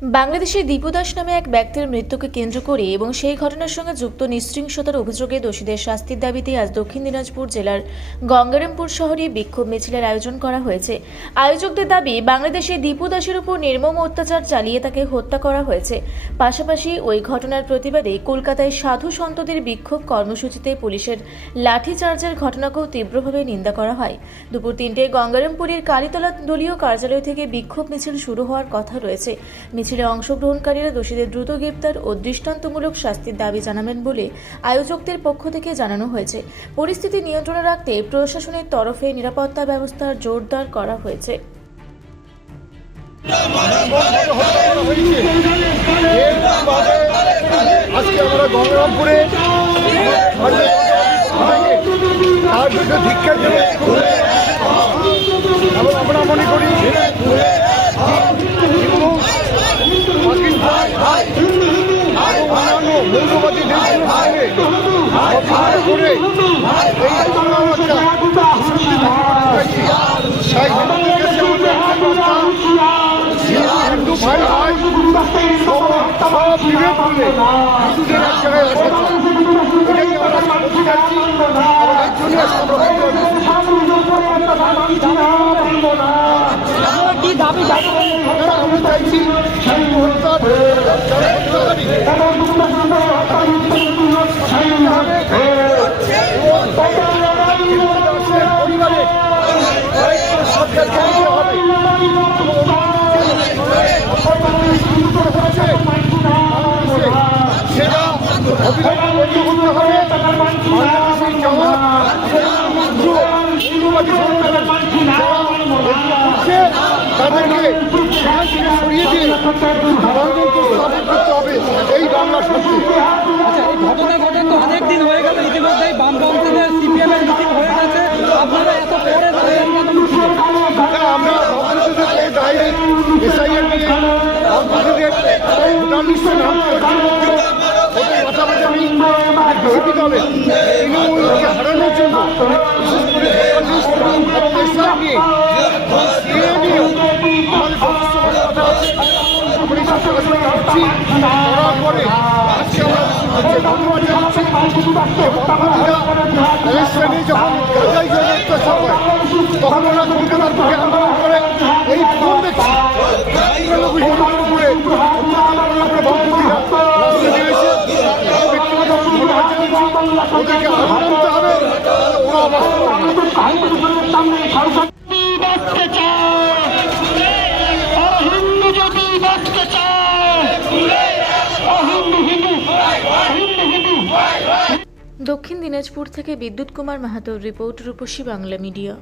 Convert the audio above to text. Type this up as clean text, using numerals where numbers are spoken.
বাংলাদেশে দীপু দাস নামে এক ব্যক্তির মৃত্যুকে কেন্দ্র করে এবং সেই ঘটনার সঙ্গে যুক্ত নৃশংসতার অভিযোগে দোষীদের শাস্তির দাবিতে আজ দক্ষিণ দিনাজপুর জেলার গঙ্গারামপুর শহরে বিক্ষোভ মিছিলের আয়োজন করা হয়েছে। আয়োজকদের দাবি, বাংলাদেশে দীপু দাসের উপর নির্মম অত্যাচার চালিয়ে তাকে হত্যা করা হয়েছে। পাশাপাশি ওই ঘটনার প্রতিবাদে কলকাতায় সাধু সন্তদের বিক্ষোভ কর্মসূচিতে পুলিশের লাঠিচার্জের ঘটনাকেও তীব্রভাবে নিন্দা করা হয়। দুপুর 3টায় গঙ্গারামপুরের কালীতলা দলীয় কার্যালয় থেকে বিক্ষোভ মিছিল শুরু হওয়ার কথা রয়েছে। মিছিলে অংশগ্রহণকারীরা দোষীদের দ্রুত গ্রেপ্তার ও দৃষ্টান্তমূলক শাস্তির দাবি জানাবেন বলে আয়োজকদের পক্ষ থেকে জানানো হয়েছে। পরিস্থিতি নিয়ন্ত্রণে রাখতে প্রশাসনের তরফে নিরাপত্তা ব্যবস্থা জোরদার করা হয়েছে। আজকে আমরা গঙ্গারামপুরে আমরা মনে করি অন্যান্য মৌলবাদী করে হিন্দু ভাই ভাই সব বিভেদ করে হিন্দুদের এক জায়গায় আমরা চাইছি তাদেরকে সরিয়ে দিয়ে করতে হবে এই বাংলা শান্তি। ঘটনা ঘটে তো অনেকদিন হয়ে গেল, ইতিমধ্যেই বামপন্থীদের সিপিএমের মিটিং হয়ে গেছে, আপনারা এত পরে আমরা ডাইরেক্ট এসআইআর নিয়ে ভোটার লিস্টে নাম ওদের মাথামাঝামি বিজেপি দলের তৃণমূলকে হারানোর জন্য বিশেষ করে ভোটার লিস্ট এবং এসআইআর নিয়ে আমাদের যথেষ্ট কথা আছে। আমরা এই সব করছি করার পরে আজকে আমরা ধন্যবাদ জানাচ্ছি। ইলেকশনে যখন গাজায় অত্যাচার হয় তখন ওরা কলকাতার বুকে আন্দোলন করে এই প্রথম দেখছি 99 জনের উপরে বামপন্থীরা রাস্তায় নেমেছে। ব্যক্তিগত ধন্যবাদ জানাচ্ছি। ওদেরকে আরো করতে হবে, ওরা দক্ষিণ দিনাজপুর থেকে বিদ্যুৎ কুমার মাহাতোর রিপোর্ট, রূপসী বাংলা মিডিয়া।